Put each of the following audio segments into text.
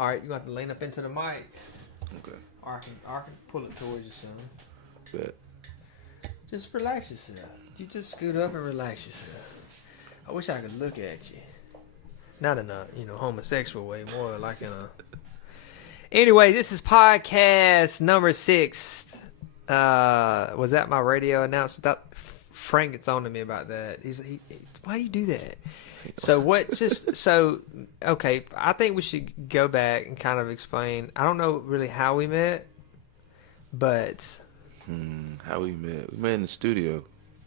All right, you have to lean up into the mic. Okay. Or I can pull it towards you, son. Bet. Just relax yourself. You just scoot up and relax yourself. I wish I could look at you. Not in a, homosexual way, more like in a... Anyway, this is podcast number 6. Was that my radio announcement? Frank gets on to me about that. He why do you do that? Okay, I think we should go back and kind of explain. I don't know really how we met, but... How we met? We met in the studio.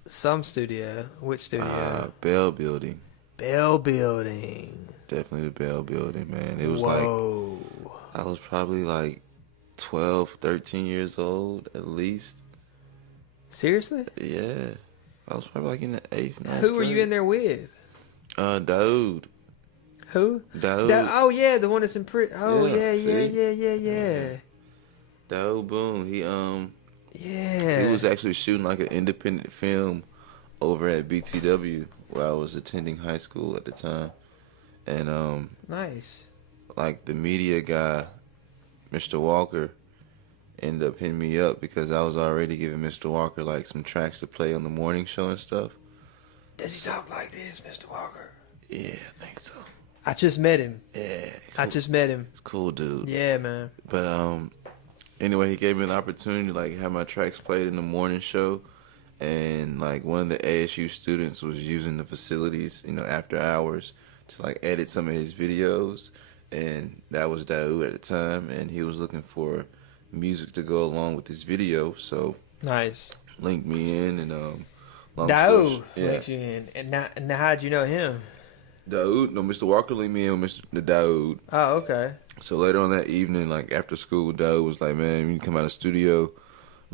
Some studio. Which studio? Bell Building. Bell Building. Definitely the Bell Building, man. It was Whoa. I was probably like 12, 13 years old at least. Seriously? Yeah. I was probably like in the 8th, 9th Who were grade. you in there with? Daoud. Who? Daoud. Oh, yeah, the one that's in prison. Oh, yeah. Daoud Boone. Yeah. He was actually shooting like an independent film over at BTW where I was attending high school at the time. And Nice. like the media guy, Mr. Walker, ended up hitting me up because I was already giving Mr. Walker like some tracks to play on the morning show and stuff. Does he talk like this, Mr. Walker? Yeah, I think so. I just met him. Yeah. I just met him. It's cool, dude. Yeah, man. But anyway, he gave me an opportunity to like have my tracks played in the morning show, and like one of the ASU students was using the facilities, after hours to like edit some of his videos, and that was Daoud at the time, and he was looking for music to go along with this video, so Nice. linked me in, and Daoud links you in. And now how'd you know him? Daoud, no, Mr. Walker linked me in with the Daoud. Oh, okay. So later on that evening, like after school, Daoud was like, "Man, you come out of the studio.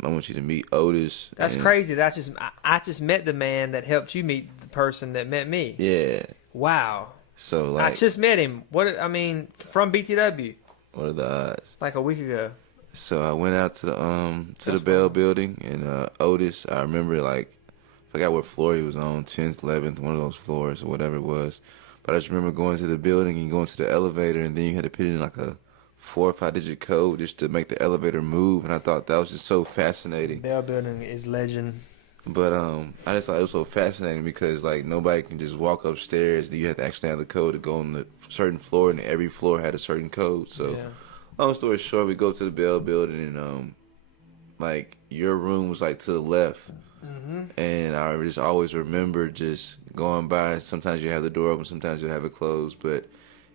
I want you to meet Otis." That's crazy. That I just met the man that helped you meet the person that met me. Yeah. Wow. So like, I just met him. From BTW. what are the odds? Like a week ago. So I went out to the Bell Building, and Otis, I remember like, I forgot what floor he was on, 10th, 11th, one of those floors or whatever it was. But I just remember going to the building and going to the elevator, and then you had to put in like a 4 or 5 digit code just to make the elevator move, and I thought that was just so fascinating. Bell Building is legend. But I just thought it was so fascinating because like nobody can just walk upstairs. You have to actually have the code to go on the certain floor, and every floor had a certain code. So, long story short, we go to the Bell Building, and like your room was like to the left. And I just always remember just going by. Sometimes you have the door open, sometimes you have it closed, but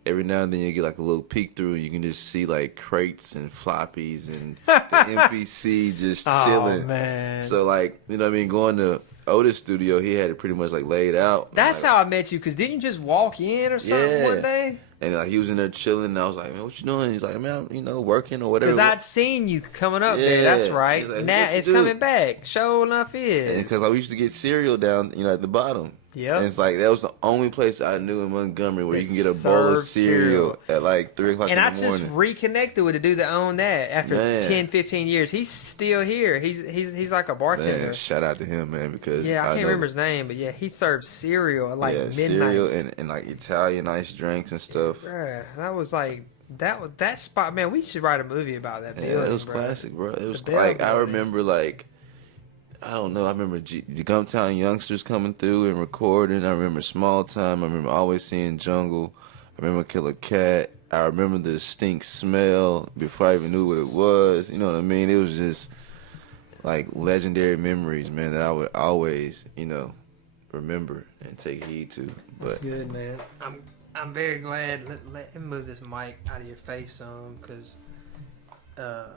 every now and then you get like a little peek through, and you can just see like crates and floppies and the MPC just chilling. Oh man! So like, going to Otis' studio, he had it pretty much like laid out. That's how I met you. Cause didn't you just walk in or something one day? And like he was in there chilling, and I was like, "Man, what you doing?" He's like, "Man, I'm, working or whatever." Because I'd seen you coming up there. That's right. He's like, Now it's coming back. Sure enough is. Because we used to get cereal down, at the bottom. Yep. And it's like that was the only place I knew in Montgomery where you can get a bowl of cereal at like 3 o'clock in the morning. And I just reconnected with a dude that owned that after 10, 15 years. He's still here. He's like a bartender. Man, shout out to him, man, because I can't remember his name, but he served cereal at like midnight. Cereal and like Italian ice drinks and stuff. Bruh, that was like that spot, man. We should write a movie about that building. Yeah, it was classic, bro. It was like I remember like. I don't know. I remember the Gumtown Youngsters coming through and recording. I remember Small Time. I remember always seeing Jungle. I remember Killer Cat. I remember the stink smell before I even knew what it was. You know what I mean? It was just like legendary memories, man, that I would always, remember and take heed to. But that's good, man. I'm very glad. Let him move this mic out of your face some, because let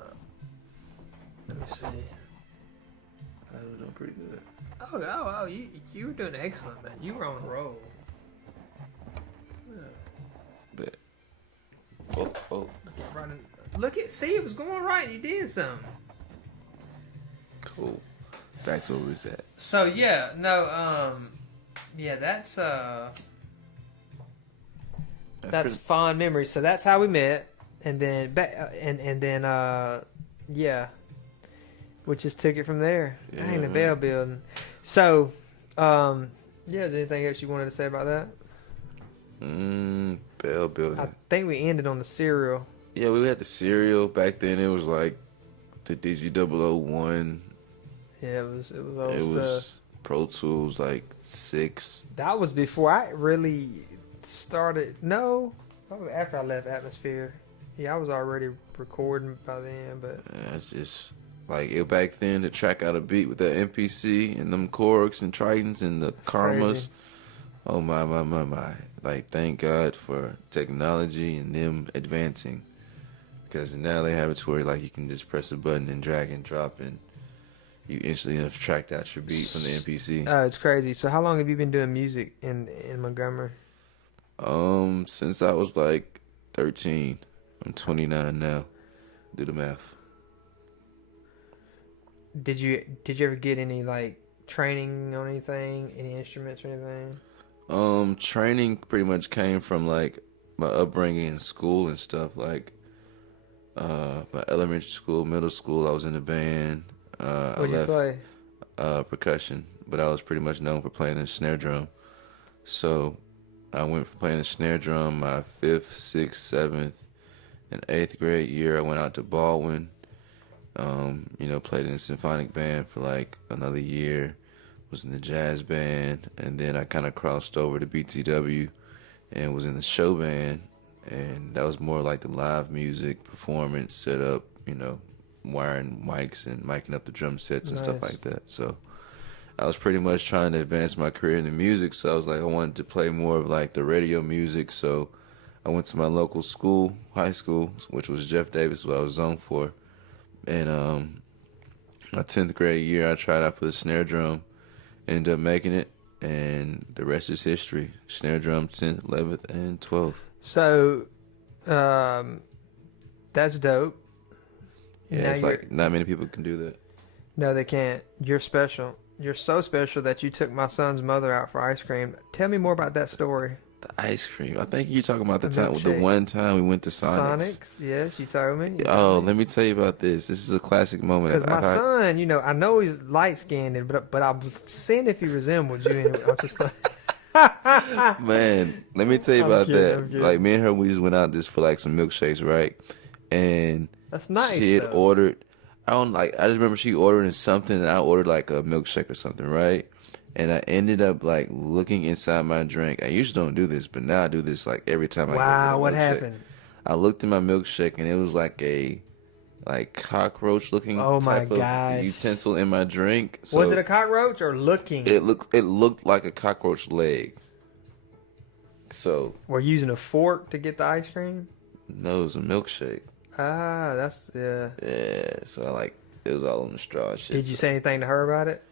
me see. I was doing pretty good. Oh, you were doing excellent, man. You were on a roll. But See, it was going right. You did something. Cool. Back to where we was at. So that's fond memories. So that's how we met, and then we just took it from there. Yeah, Dang, the Bell Building. So, is there anything else you wanted to say about that? Bell Building. I think we ended on the cereal. Yeah, we had the Serial back then. It was like the Digi 001. Yeah, it was old It stuff. was Pro Tools like 6. That was before I really started. No, that was after I left Atmosphere. Yeah, I was already recording by then, but Yeah, it's just like it back then to track out a beat with that MPC and them Korgs and Tritons and the Karmas. crazy. Oh my. Like thank God for technology and them advancing. Because now they have it to where like you can just press a button and drag and drop and you instantly have tracked out your beat from the MPC. Oh, it's crazy. So how long have you been doing music in Montgomery? Since I was like 13. I'm 29 now. Do the math. Did you ever get any like training on anything, any instruments or anything? Training pretty much came from like my upbringing in school and stuff. Like, my elementary school, middle school, I was in a band. What'd you play? Percussion, but I was pretty much known for playing the snare drum. So I went from playing the snare drum my 5th, 6th, 7th, and 8th grade year. I went out to Baldwin. Played in the symphonic band for like another year. Was in the jazz band, and then I kind of crossed over to BTW and was in the show band. And that was more like the live music performance setup, wiring mics and miking up the drum sets and stuff like that. So I was pretty much trying to advance my career in the music. So I was like, I wanted to play more of like the radio music. So I went to my local school, high school, which was Jeff Davis, what I was zoned for. And my 10th grade year, I tried out for the snare drum, ended up making it, and the rest is history. Snare drum 10th, 11th, and 12th. So, that's dope. Yeah, Now it's like not many people can do that. No, they can't. You're special. You're so special that you took my son's mother out for ice cream. Tell me more about that story. The ice cream. I think you're talking about the one time we went to Sonics. Sonics, yes, you told me. Let me tell you about this. This is a classic moment. Because my son, I know he's light skinned, but I was seeing if he resembled you. Anyway. I'm just like, man, let me tell you about that. Kidding. Like me and her, we just went out just for like some milkshakes, right? And that's nice. She had ordered. I just remember she ordering something, and I ordered like a milkshake or something, right? And I ended up like looking inside my drink. I usually don't do this, but now I do this like every time I get a milkshake. Wow, what happened? I looked in my milkshake and it was like a cockroach looking type of utensil in my drink. So was it a cockroach or looking? It looked like a cockroach leg. So we're using a fork to get the ice cream? No, it was a milkshake. Ah, that's Yeah, so it was all on the straw and shit. Did you say anything to her about it?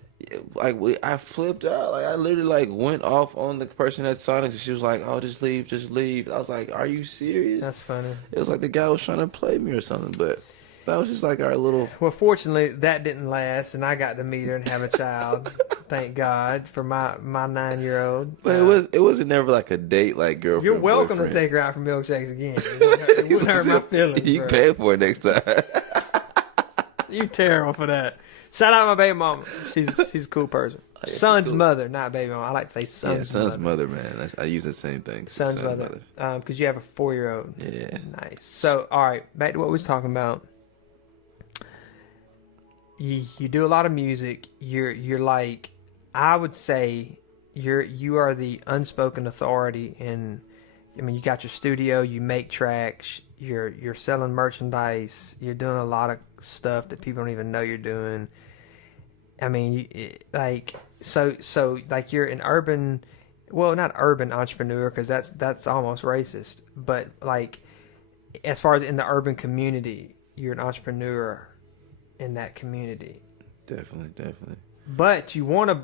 I flipped out. I literally went off on the person at Sonics, and she was like, "Oh, just leave." I was like, "Are you serious?" That's funny. It was like the guy was trying to play me or something, but that was just like our little. Well, fortunately, that didn't last, and I got to meet her and have a child. Thank God for my 9-year-old. But it wasn't never like a date, like girlfriend. You're welcome boyfriend. to take her out for milkshakes again. It wouldn't hurt my feelings. You pay for it next time. You terrible for that. Shout out to my baby mama. She's a cool person. Yeah, son's cool. Mother, not baby mama. I like to say son's mother. Son's mother, man. I use the same thing. Son's mother. Because you have a 4-year-old. Yeah. Nice. So, all right, back to what we was talking about. You do a lot of music. You're like, I would say, you are the unspoken authority in. I mean, you got your studio. You make tracks. You're selling merchandise. You're doing a lot of stuff that people don't even know you're doing. I mean, so you're an urban, well, not urban entrepreneur, because that's almost racist. But as far as in the urban community, you're an entrepreneur in that community. Definitely. But you want to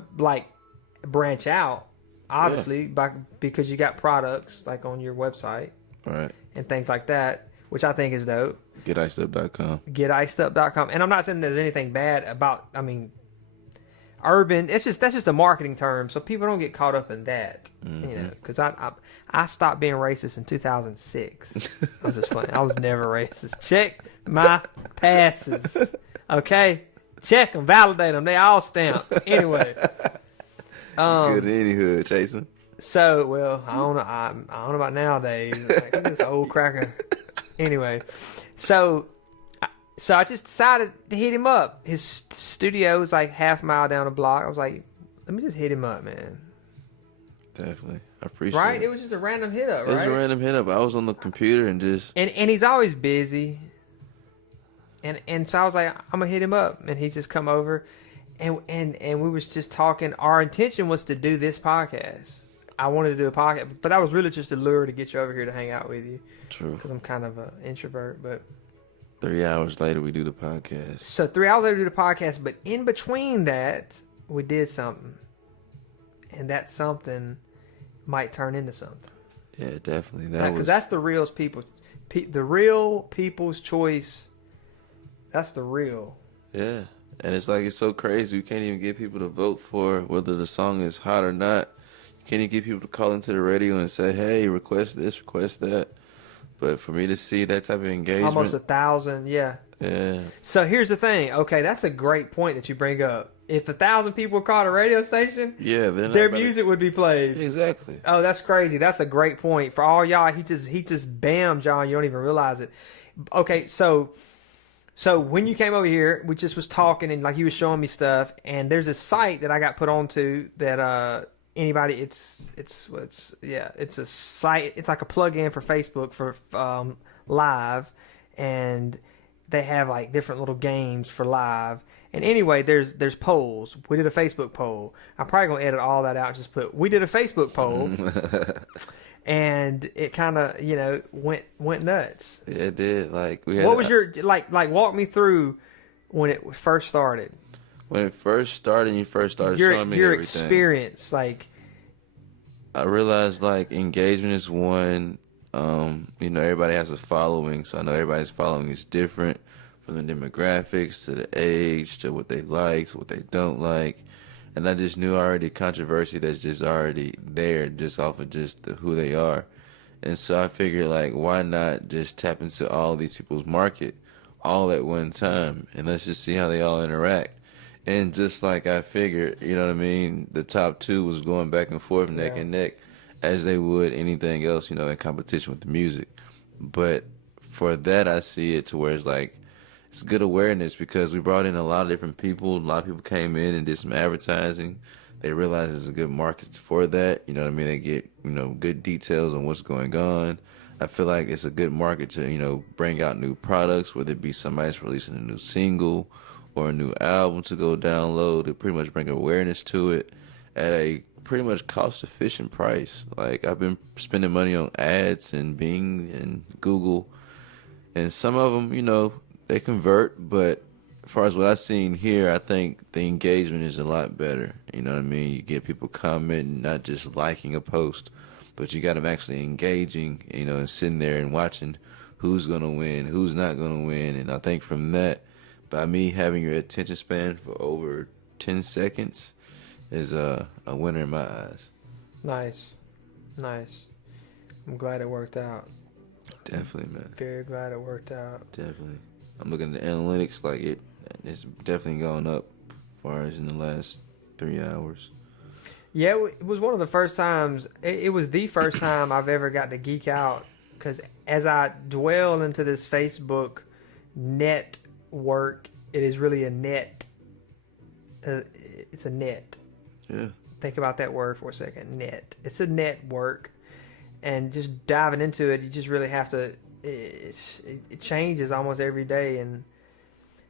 branch out, obviously, because you got products on your website, right, and things like that, which I think is dope. GetIcedUp.com. GetIcedUp.com. And I'm not saying there's anything bad about. I mean, urban. That's just a marketing term, so people don't get caught up in that. Mm-hmm. Because I stopped being racist in 2006. I'm just playing. I was never racist. Check my passes. Okay, check them, validate them. They all stamp. Anyway. Good in any hood, chasing. So, well, I don't know about nowadays. This old cracker. Anyway, so I just decided to hit him up. His studio is like half a mile down the block. I was like, let me just hit him up, man. Definitely. I appreciate right? it. It was just a random hit up, right? It was a random hit up. I was on the computer and just... And he's always busy. And so I was like, I'm going to hit him up. And he's just come over. And we was just talking. Our intention was to do this podcast. I wanted to do a podcast. But that was really just a lure to get you over here to hang out with you. True. Because I'm kind of an introvert, but... 3 hours later, we do the podcast. So 3 hours later, we do the podcast. But in between that, we did something. And that something might turn into something. Yeah, definitely. Because that's the real people. The real people's choice. That's the real. Yeah. And it's like, it's so crazy. We can't even get people to vote for whether the song is hot or not. You can't even get people to call into the radio and say, hey, request this, request that. But for me to see that type of engagement. Almost 1,000, yeah. Yeah. So here's the thing. Okay, that's a great point that you bring up. If 1,000 people called a radio station, yeah, their music would be played. Exactly. Oh, that's crazy. That's a great point. For all y'all, he just bammed y'all. You don't even realize it. Okay, so when you came over here, we just was talking and like he was showing me stuff. And there's a site that I got put onto that anybody. It's a site. It's like a plug-in for Facebook for live, and they have like different little games for live. And anyway, there's polls. We did a Facebook poll. I'm probably gonna edit all that out and just put we did a Facebook poll, and it kind of went nuts. Yeah, it did. Like we had. What was your like walk me through when it first started? When it first started, you first started showing me your everything. Experience, like. I realized like engagement is one. Everybody has a following, so I know everybody's following is different. From the demographics to the age to what they like to what they don't like, and I just knew already controversy that's just already there just off of just who they are, and so I figured like why not just tap into all these people's market all at one time and let's just see how they all interact. And just like I figured, you know what I mean, the top two was going back and forth neck and neck as they would anything else, in competition with the music. But for that I see it to where it's like it's good awareness because we brought in a lot of different people. A lot of people came in and did some advertising. They realized there's a good market for that. You know what I mean? They get, good details on what's going on. I feel like it's a good market to, bring out new products, whether it be somebody's releasing a new single or a new album to go download. To pretty much bring awareness to it at a pretty much cost-efficient price. Like, I've been spending money on ads and Bing and Google. And some of them, they convert, but as far as what I've seen here, I think the engagement is a lot better. You know what I mean? You get people commenting, not just liking a post, but you got them actually engaging, and sitting there and watching who's going to win, who's not going to win. And I think from that, by me having your attention span for over 10 seconds is a winner in my eyes. Nice. I'm glad it worked out. Definitely, man. Very glad it worked out. Definitely. I'm looking at the analytics, like it's definitely gone up as far as in the last 3 hours. Yeah, it was one of the first times, it was the first time I've ever got to geek out, because as I dwell into this Facebook network, it is really a net. It's a net. Yeah. Think about that word for a second, net. It's a network, and just diving into it, you just really have to, it changes almost every day. And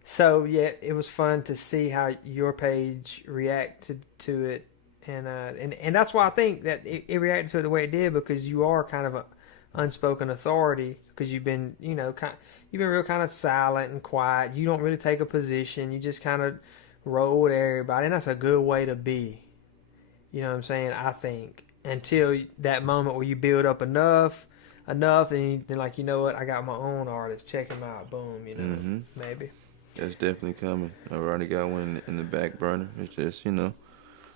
so yeah, it was fun to see how your page reacted to it, and that's why I think that it reacted to it the way it did, because you are kind of an unspoken authority, because you've been you've been real kind of silent and quiet. You don't really take a position. You just kind of roll with everybody, and that's a good way to be. You know what I'm saying? I think until that moment where you build up enough, and then like, you know what, I got my own artist, check him out, boom, maybe. That's definitely coming. I've already got one in the back burner. It's just, when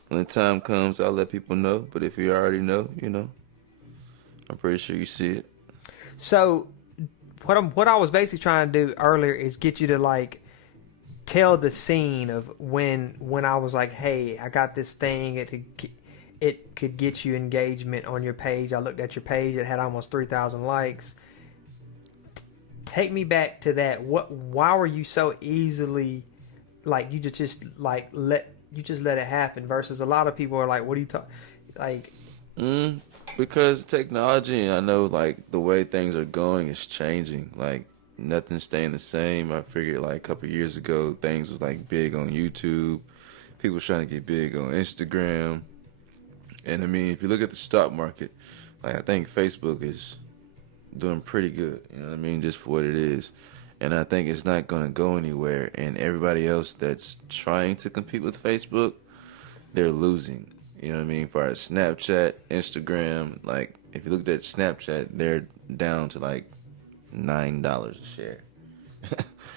the time comes, I'll let people know. But if you already know, I'm pretty sure you see it. So what I was basically trying to do earlier is get you to like tell the scene of when I was like, hey, I got this thing, it could get you engagement on your page. I looked at your page, it had almost 3,000 likes. take me back to that. Why were you so easily, like, you just like let it happen versus a lot of people are like, what are you talking, like? Because technology, I know, like, the way things are going is changing. Like, nothing's staying the same. I figured, like, a couple years ago, things was, like, big on YouTube. People was trying to get big on Instagram. And, I mean, if you look at the stock market, like, I think Facebook is doing pretty good, you know what I mean, just for what it is. And I think it's not going to go anywhere. And everybody else that's trying to compete with Facebook, they're losing. You know what I mean? For our Snapchat, Instagram, like, if you looked at Snapchat, they're down to like $9 a share.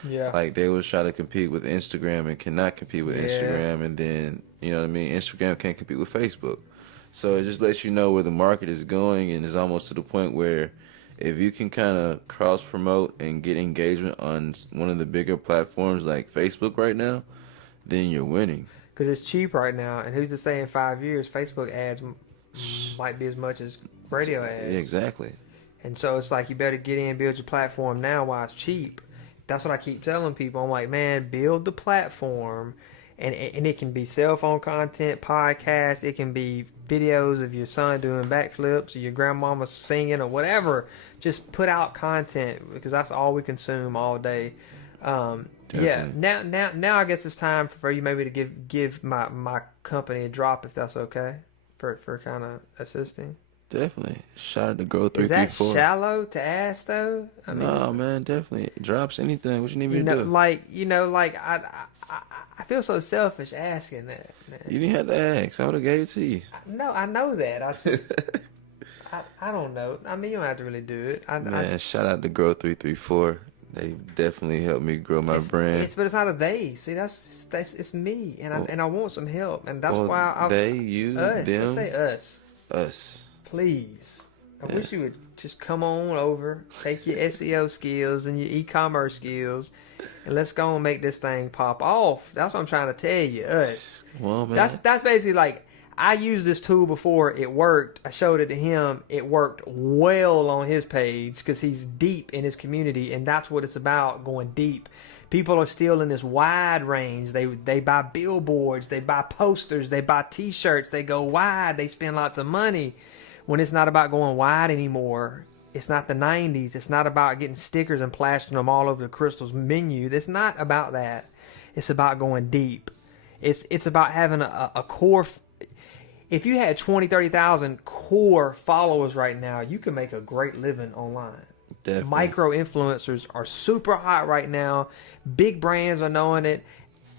Yeah. Like, they was trying to compete with Instagram and cannot compete with Instagram, and then, you know what I mean, Instagram can't compete with Facebook. So it just lets you know where the market is going, and it's almost to the point where if you can kind of cross promote and get engagement on one of the bigger platforms like Facebook right now, then you're winning. Because it's cheap right now, and who's to say in 5 years Facebook ads might be as much as radio ads? Exactly. And so it's like, you better get in, build your platform now while it's cheap. That's what I keep telling people. I'm like, man, build the platform, and it can be cell phone content, podcasts, it can be videos of your son doing backflips, or your grandmama singing, or whatever. Just put out content, because that's all we consume all day. Yeah. Now I guess it's time for you maybe to give my company a drop, if that's okay, for kind of assisting. Definitely. Shout out to Grow 334. Is that shallow to ask though? I mean, no, man, definitely. Drops anything. What you need me to do? Like I feel so selfish asking that, man. You didn't have to ask. I would have gave it to you. No, I know that. I don't know. I mean, you don't have to really do it. Shout out to Grow 334. They definitely helped me grow my brand. But it's not a they. See, that's it's me, and I want some help, and that's why us. Them. Let's say us. Us. Please. I wish you would just come on over, take your SEO skills and your e-commerce skills, and let's go and make this thing pop off. That's what I'm trying to tell you. Us. Well, man. That's basically like, I used this tool before. It worked. I showed it to him. It worked well on his page because he's deep in his community, and that's what it's about, going deep. People are still in this wide range. They buy billboards. They buy posters. They buy T-shirts. They go wide. They spend lots of money. When it's not about going wide anymore. It's not the 90s. It's not about getting stickers and plastering them all over the Crystal's menu. It's not about that. It's about going deep. It's about having a core. If you had 20, 30,000 core followers right now, you can make a great living online. Definitely. Micro influencers are super hot right now. Big brands are knowing it.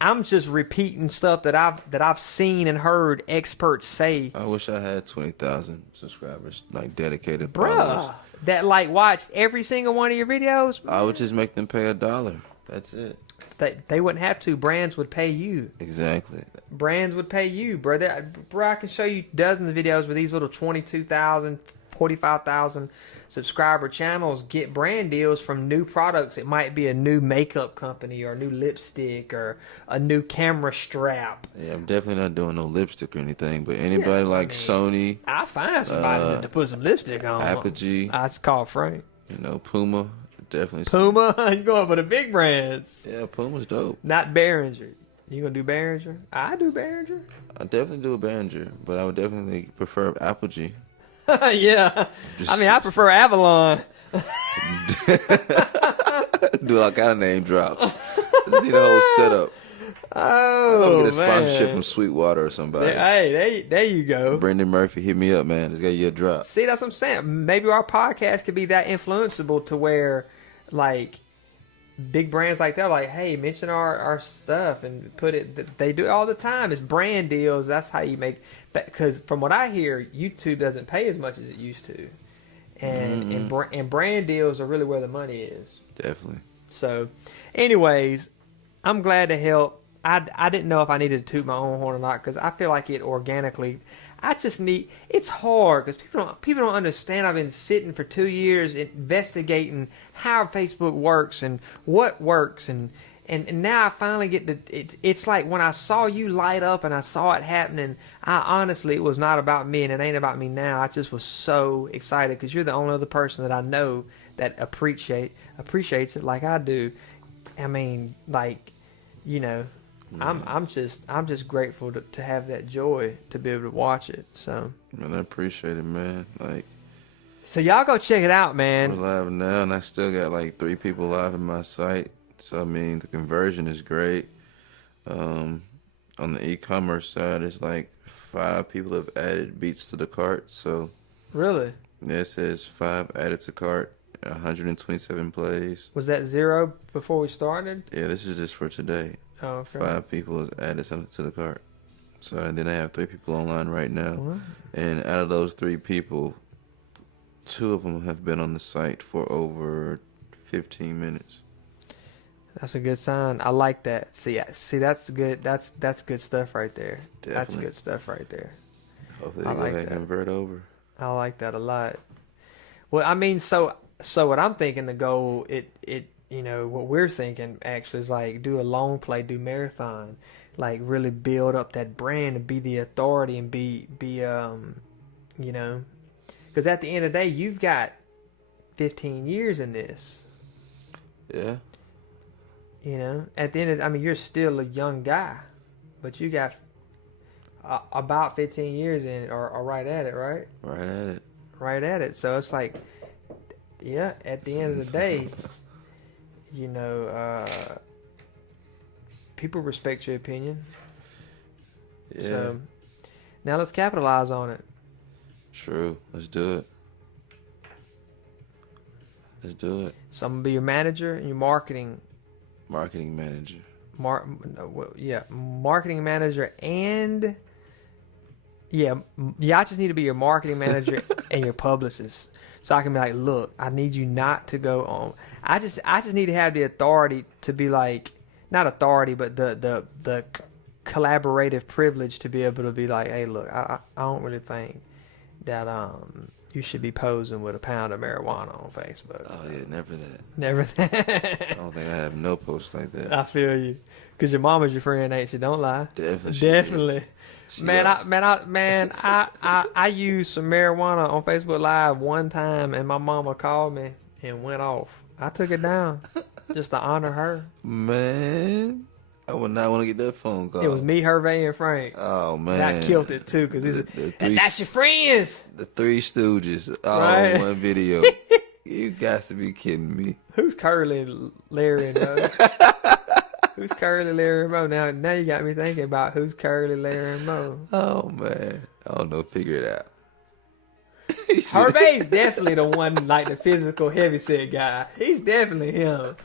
I'm just repeating stuff that I've seen and heard experts say. I wish I had 20,000 subscribers, like dedicated followers. That like watched every single one of your videos. I would just make them pay $1. That's it. They wouldn't have to. Brands would pay you. Exactly. Brands would pay you, bro. I can show you dozens of videos where these little 22,000, 45,000 subscriber channels get brand deals from new products. It might be a new makeup company or a new lipstick or a new camera strap. Yeah, I'm definitely not doing no lipstick or anything, but anybody Sony. I'll find somebody to put some lipstick on. Apogee. I just call Frank. You know, Puma. Definitely. Puma? You going for the big brands. Yeah, Puma's dope. Not Behringer. You gonna do Behringer? I do Behringer. I definitely do a Behringer, but I would definitely prefer Apogee. Yeah. I prefer Avalon. Do all kind of name drop. Just need a whole setup. Oh, I'm get a sponsorship from Sweetwater or somebody. There you go. Brendan Murphy, hit me up, man. It's got you a drop. See, that's what I'm saying. Maybe our podcast could be that influenceable to where, like, big brands like that are like, hey, mention our stuff and put it. They do it all the time. It's brand deals. That's how you make. Because from what I hear, YouTube doesn't pay as much as it used to, and brand deals are really where the money is. Definitely. So, anyways, I'm glad to help. I didn't know if I needed to toot my own horn or not, because I feel like it organically. It's hard because people don't understand. I've been sitting for 2 years investigating how Facebook works and what works, and now I finally get it's like when I saw you light up and I saw it happening, it was not about me, and it ain't about me now. I just was so excited because you're the only other person that I know that appreciates it like I do. I mean, like, you know, I'm just grateful to have that joy to be able to watch it. So, man, I appreciate it, man. Like, so y'all go check it out, man. we're live now, and I still got like 3 people live in my site. So I mean, the conversion is great. On the e-commerce side, it's like 5 people have added beats to the cart. So Really? yeah, it says 5 added to cart, 127 plays. Was that 0 before we started? Yeah, this is just for today. Oh, okay. 5 people has added something to the cart. So and then I have 3 people online right now. What? And out of those 3 people, 2 of them have been on the site for over 15 minutes. That's a good sign. I like that. See, that's good. That's good stuff right there. Definitely. That's good stuff right there. Hopefully I they go like ahead that. and convert over. I like that a lot. Well, I mean, so what I'm thinking the goal, you know, what we're thinking actually is like do a long play, do marathon, like really build up that brand and be the authority and be you know, because at the end of the day, you've got 15 years in this. Yeah. You know, at the end of, I mean, you're still a young guy, but you got about 15 years in it, or right at it, right? Right at it. Right at it. So it's like, yeah, at the end of the day, you know, people respect your opinion. Yeah. So now let's capitalize on it. True. Let's do it. Let's do it. So I'm gonna be your manager and your marketing. Marketing manager. Marketing manager and y'all just need to be your marketing manager and your publicist. So I can be like, look, I need you not to go on. I just need to have the authority to be like, not authority, but the collaborative privilege to be able to be like, hey, look, I don't really think that you should be posing with a pound of marijuana on Facebook. Oh yeah, never that. Never that. I don't think I have no posts like that. I feel you, cause your mama's your friend, ain't she? Don't lie. Definitely. Definitely. She Man, is. I used some marijuana on Facebook Live one time, and my mama called me and went off. I took it down just to honor her. Man, I would not want to get that phone call. It was me, Hervé, and Frank. Oh man, And I killed it too, cause that's your friends. The 3 Stooges all Right. in one video. You got to be kidding me. Who's Curly, Larry, and Moe? Who's Curly, Larry, and Moe? Now you got me thinking about who's Curly, Larry, and Moe. Oh man, I don't know. Figure it out. Hervé's definitely the one, like the physical heavyset guy. He's definitely him.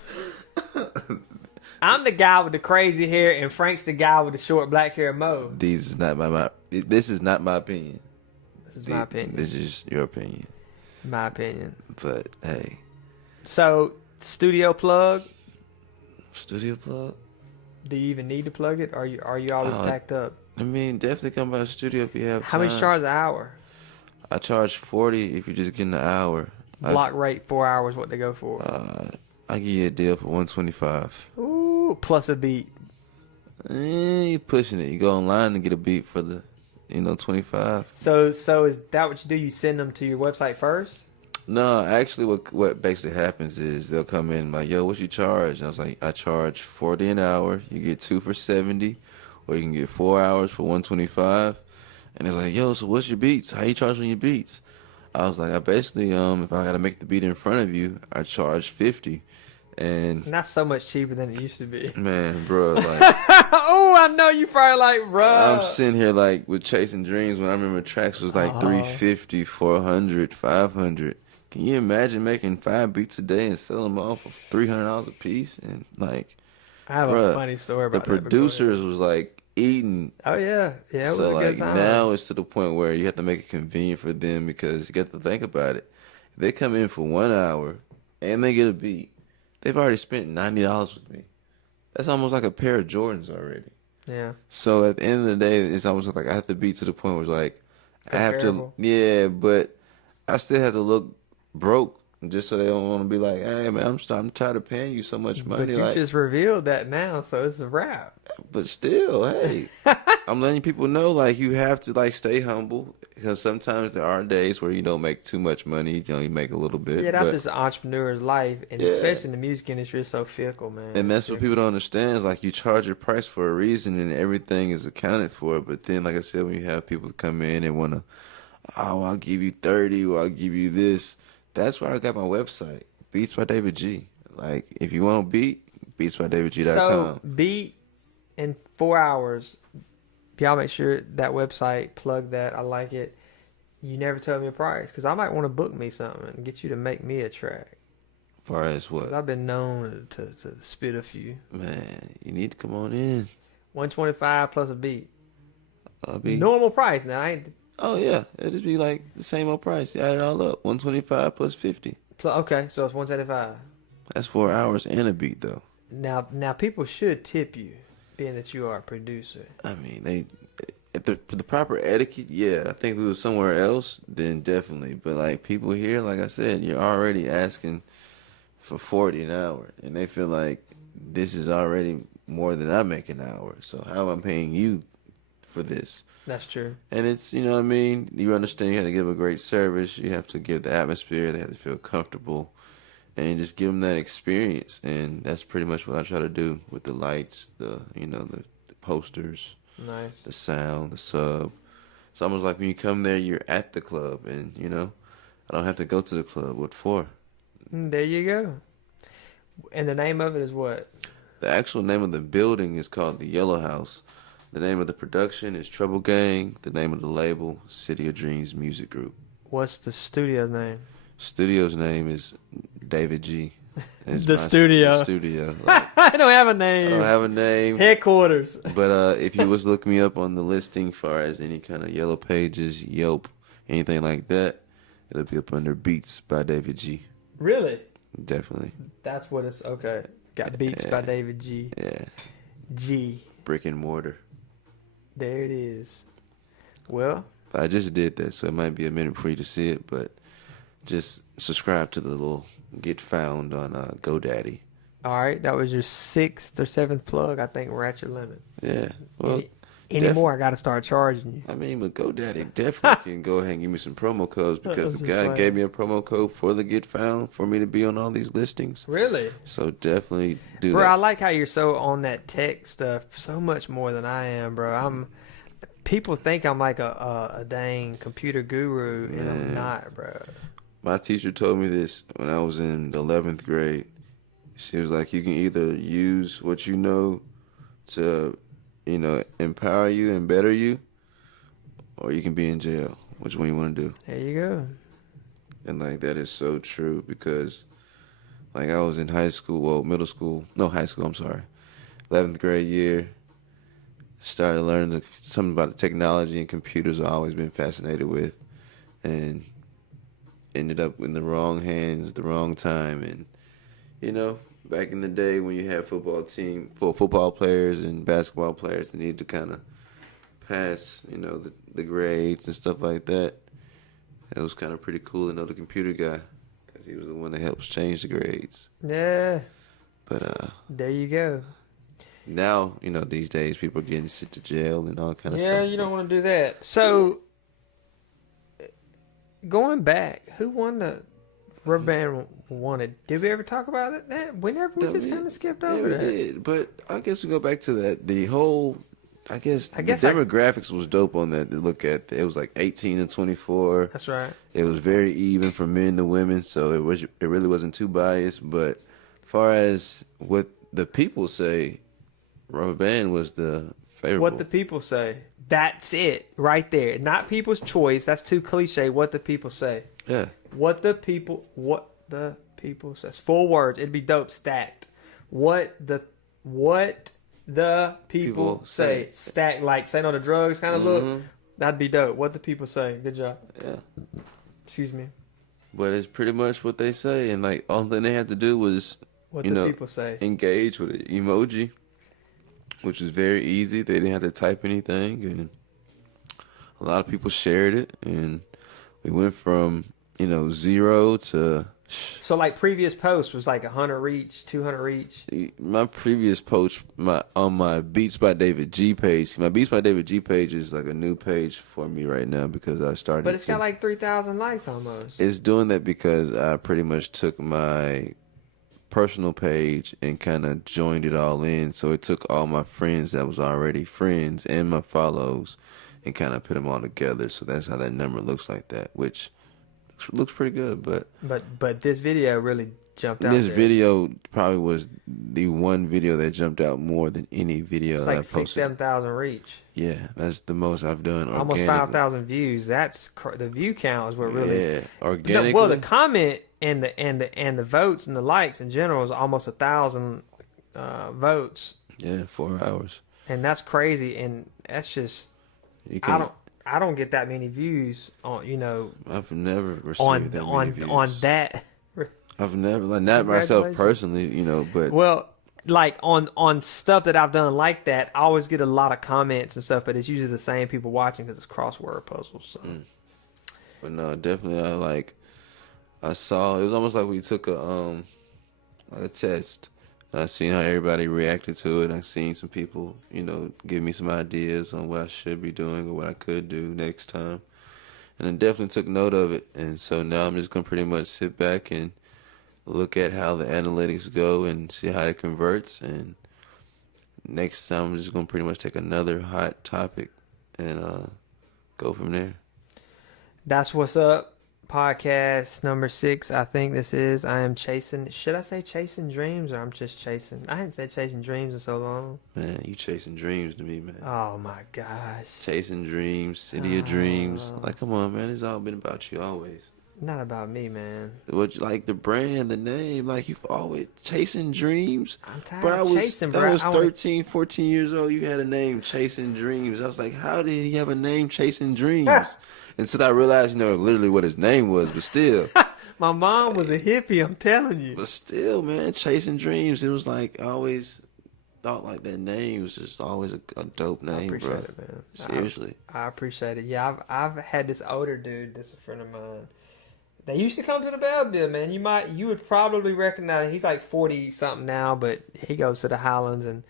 I'm the guy with the crazy hair, and Frank's the guy with the short black hair. Mo. This is not my This is not my opinion. This is my opinion. This is your opinion. My opinion. But hey, So studio plug. studio plug. Do you even need to plug it? Or are you always packed up? I mean, definitely come by the studio if you have time. How much you charge an hour? I charge 40 if you're just getting an hour. Block rate 4 hours. What they go for? I give you a deal for 125. Ooh, plus a beat. You pushing it. You go online and get a beat for the, 25. So is that what you do? You send them to your website first? No, actually, what basically happens is they'll come in like, yo, what you charge? And I was like, I charge 40 an hour. You get 2 for 70, or you can get 4 hours for 125. And it's like, yo, so what's your beats? How you charge on your beats? I was like, I basically, if I got to make the beat in front of you, I charge 50. And Not so much cheaper than it used to be. man, bro, like, Oh, I know you probably like, bro. I'm sitting here like with Chasing Dreams when I remember tracks was like 350, 400, 500. Can you imagine making 5 beats a day and selling them off for $300 a piece? And like, I have a funny story the about that. but go producers was like eating. ahead. Oh yeah, it was So a like good time. now it's to the point where you have to make it convenient for them, because you got to think about it. If they come in for 1 hour and they get a beat, they've already spent $90 with me. That's almost like a pair of Jordans already. Yeah. So at the end of the day, it's almost like I have to be to the point where it's like I have to, Comparable. yeah, but I still have to look broke just so they don't want to be like, hey man, I'm tired of paying you so much money. But you like, just revealed that now, so it's a wrap. but still, hey, I'm letting people know like you have to like stay humble. because sometimes there are days where you don't make too much money. You know, you make a little bit. Yeah, that's just an entrepreneur's life, and Yeah. especially in the music industry, it's so fickle, man. And that's It's what fickle. people don't understand. Is like you charge your price for a reason, and everything is accounted for. But then, like I said, when you have people come in and want to, oh, I'll give you 30, or I'll give you this. That's where I got my website, Beats by David G. Like, if you want a beat, beatsbydavidg.com. So beat in 4 hours. Y'all make sure that website, plug that. I like it. You never tell me a price because I might want to book me something and get you to make me a track. As far as 'Cause what? I've been known to spit a few. Man, you need to come on in. 125 plus a beat. I'll be. Normal price now. I ain't Oh yeah, it'll just be like the same old price. You add it all up, 125 plus 50. okay, so it's 175. That's 4 hours and a beat though. Now people should tip you, being that you are a producer. I mean, they if the proper etiquette. Yeah, I think if it was somewhere else, then definitely. But like people here, like I said, you're already asking for 40 an hour, and they feel like this is already more than I make an hour. So how am I paying you for this? That's true. And it's, you know what I mean? You understand you have to give a great service. You have to give the atmosphere. They have to feel comfortable. And just give them that experience. And that's pretty much what I try to do with the lights, the posters, Nice. the sound, the sub. It's almost like when you come there, you're at the club. And, I don't have to go to the club. What for? There you go. And the name of it is what? The actual name of the building is called the Yellow House. The name of the production is Trouble Gang. The name of the label, City of Dreams Music Group. What's the studio's name? Studio's name is David G. It's The studio. The studio. Like, I don't have a name. I don't have a name. Headquarters. But if you was to look me up on the listing, far as any kind of Yellow Pages, Yelp, anything like that, it'll be up under Beats by David G. Really? Definitely. That's what it's okay. Got Beats by David G. Yeah. G. Brick and mortar. There it is. Well, I just did that, so it might be a minute for you to see it, but just subscribe to the little Get Found on GoDaddy. all right. That was your 6th or 7th plug. I think we're at your limit. Yeah. Well, Any more, I got to start charging you. I mean, but GoDaddy definitely can go ahead and give me some promo codes because the Just guy like- gave me a promo code for the Get Found for me to be on all these listings. Really? So definitely do Bro, that. I like how you're so on that tech stuff so much more than I am, bro. People think I'm like a dang computer guru, and Man. I'm not, bro. My teacher told me this when I was in the 11th grade. She was like, you can either use what you know to, empower you and better you, or you can be in jail. Which one you want to do? There you go. And like that is so true because like I was in high school, high school, I'm sorry. 11th grade year. Started learning something about the technology and computers I've always been fascinated with, and ended up in the wrong hands at the wrong time. And back in the day when you had football players and basketball players that needed to kind of pass, the grades and stuff like that. It was kind of pretty cool to know the computer guy because he was the one that helps change the grades. Yeah. But There you go. now, these days people are getting sent to jail and all kind of stuff. Yeah, you don't want to do that. So, going back, who won the Rubber Band Wanted? Did we ever talk about it? We just kind of skipped over that. We did, but I guess we go back to that. The whole, the guess demographics was dope on that to look at. It was like 18 and 24. That's right. It was very even from men to women, so it really wasn't too biased. But as far as what the people say, Rubber Band was the favorable. What the people say. That's it right there. Not people's choice. That's too cliche. What the people say. Yeah. What the people say. It's 4 words. It'd be dope stacked. What the people say. Stacked like say no to drugs kind of look. That'd be dope. What the people say. Good job. Yeah. Excuse me. But it's pretty much what they say, and like all thing they had to do was What the people say. engage with an emoji, which was very easy. They didn't have to type anything, and a lot of people shared it, and we went from 0 to So like previous posts was like 100 reach, 200 reach. My previous post, on my Beats by David G page. My Beats by David G page is like a new page for me right now because I started. But it's got like 3,000 likes almost. It's doing that because I pretty much took my personal page and kind of joined it all in. So it took all my friends that was already friends and my follows and kind of put them all together. So that's how that number looks like that, which looks pretty good. But this video really jumped out. This video probably was the one video that jumped out more than any video that I posted. 7,000 reach. Yeah, that's the most I've done. Almost 5,000 views. That's the view count is what really. Organically. Well, the comment and the votes and the likes in general is almost 1,000 votes. Yeah, 4 hours. And that's crazy. And that's just I don't get that many views on I've never received that many views on that. I've never not myself personally, but like on stuff that I've done like that, I always get a lot of comments and stuff, but it's usually the same people watching because it's crossword puzzles. So. But no, definitely I saw it was almost like we took a test. I seen how everybody reacted to it. I seen some people, give me some ideas on what I should be doing or what I could do next time. And I definitely took note of it. And so now I'm just going to pretty much sit back and look at how the analytics go and see how it converts. And next time I'm just going to pretty much take another hot topic and go from there. That's what's up. Podcast number 6, I think this is. I am chasing. Should I say chasing dreams or I'm just chasing? I hadn't said chasing dreams in so long. Man, you chasing dreams to me, man. Oh my gosh. Chasing dreams, city of dreams. Like, come on, man. It's all been about you always. Not about me, man. What, like the brand, the name, like you've always chasing dreams. I'm tired of chasing, bro. I was 13, 14 years old. You had a name, Chasing Dreams. I was like, how did he have a name, Chasing Dreams? Until I realized, literally what his name was, but still. My mom was a hippie, I'm telling you. But still, man, Chasing Dreams. It was like, I always thought like that name was just always a dope name, I appreciate bro. it, man. Seriously. I appreciate it. Yeah, I've had this older dude that's a friend of mine. They used to come to the Belleville, man. You would probably recognize. He's like 40 something now, but he goes to the Highlands, and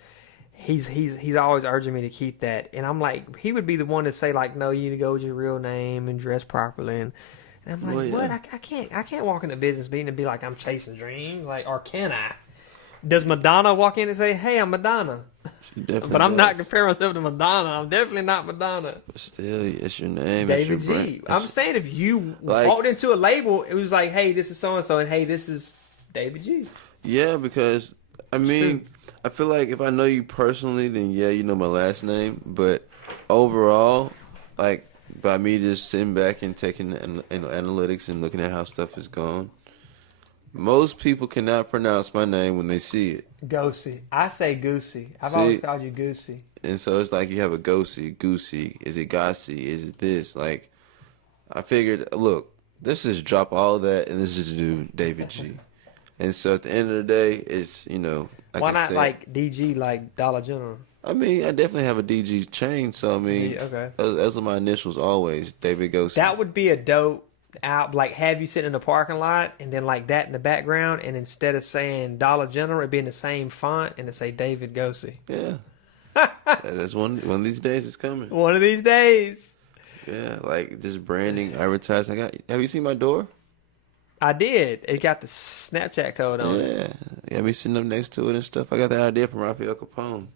he's always urging me to keep that. And I'm like, he would be the one to say like, no, you need to go with your real name and dress properly. And I'm like, well, yeah. What? I can't walk into business meeting and be like, I'm chasing dreams, like, or can I? Does Madonna walk in and say, hey, I'm Madonna? But I'm not comparing myself to Madonna. I'm definitely not Madonna. But still, it's your name. David it's your G. I'm saying if you walked into a label, it was like, hey, this is so-and-so, and hey, this is David G. Yeah, because, I mean, I feel like if I know you personally, then yeah, you know my last name. But overall, like, by me just sitting back and taking analytics and looking at how stuff is going, most people cannot pronounce my name when they see it. Goosey. I say Goosey. I've always called you Goosey. And so it's like you have a Goosey. Is it Gossy? Is it this? Like, I figured, look, let's just drop all that and let's just do David G. And so at the end of the day, it's, like why not like DG, like Dollar General? I mean, I definitely have a DG chain, so I mean, okay. Those are my initials always, David Goosey. That would be a dope out, like have you sitting in the parking lot and then like that in the background, and instead of saying Dollar General, it'd be in the same font and it say David Goosey. Yeah. That's one of these days it's coming. One of these days. Yeah, like just branding, advertising. Have you seen my door? I did. It got the Snapchat code on it. Yeah, me sitting up next to it and stuff. I got that idea from Rafael Capone.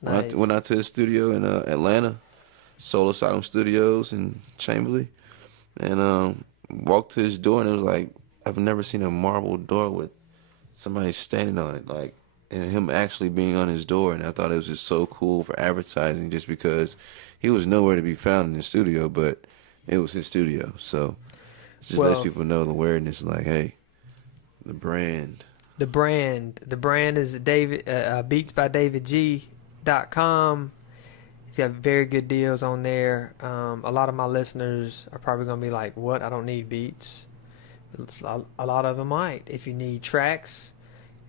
Nice. Went out to his studio in Atlanta, Soul Asylum Studios in Chamberlain, and walked to his door, and it was like, I've never seen a marble door with somebody standing on it, like, and him actually being on his door. And I thought it was just so cool for advertising, just because he was nowhere to be found in the studio, but it was his studio. So it just lets people know the awareness, like, hey, the brand. The brand is beatsbydavidg.com. He's got very good deals on there. A lot of my listeners are probably going to be like, what? I don't need Beats. A lot of them might. If you need tracks,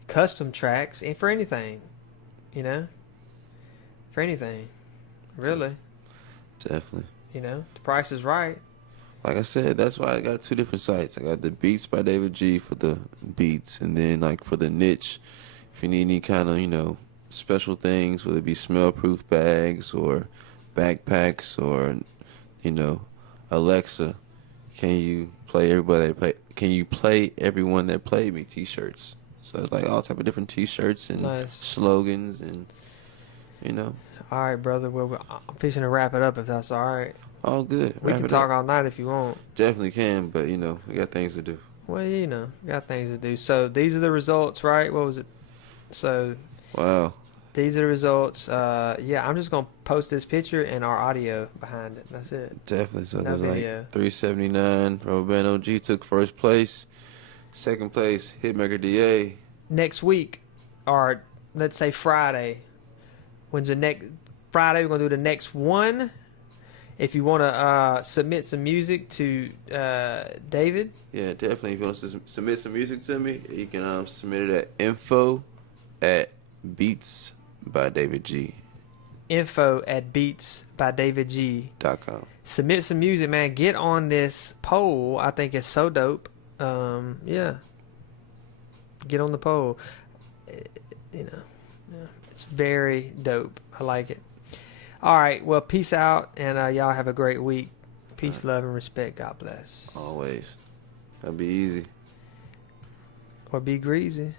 custom tracks, and for anything, for anything, really. Definitely. The price is right. like I said, that's why I got 2 different sites. I got the Beats by David G for the beats, and then like for the niche, if you need any kind of, special things, whether it be smell-proof bags or backpacks or, Alexa, can you play can you play everyone that played me T-shirts. So it's like all type of different T-shirts and Nice. slogans and, All right, brother. Well, I'm fixing to wrap it up if that's all right. all good. We Wrap can it talk up. all night if you want. Definitely can, but we got things to do. Well, we got things to do. So these are the results, right? What was it? So Wow. these are the results. I'm just gonna post this picture and our audio behind it. That's it. Definitely. So No there's video. like 379. Rubber Band OG took first place. Second place, Hitmaker DA. Next week, or let's say Friday. When's the next Friday? We're gonna do the next one. If you want to submit some music to David, Yeah, definitely. If you want to submit some music to me, you can submit it at info@beatsbydavidg.com. info@beatsbydavidg.com. Submit some music, man. Get on this poll. I think it's so dope. Yeah. Get on the poll. It's very dope. I like it. All right. Well, peace out, and y'all have a great week. Peace, love, and respect. God bless. Always. That'll be easy. Or be greasy.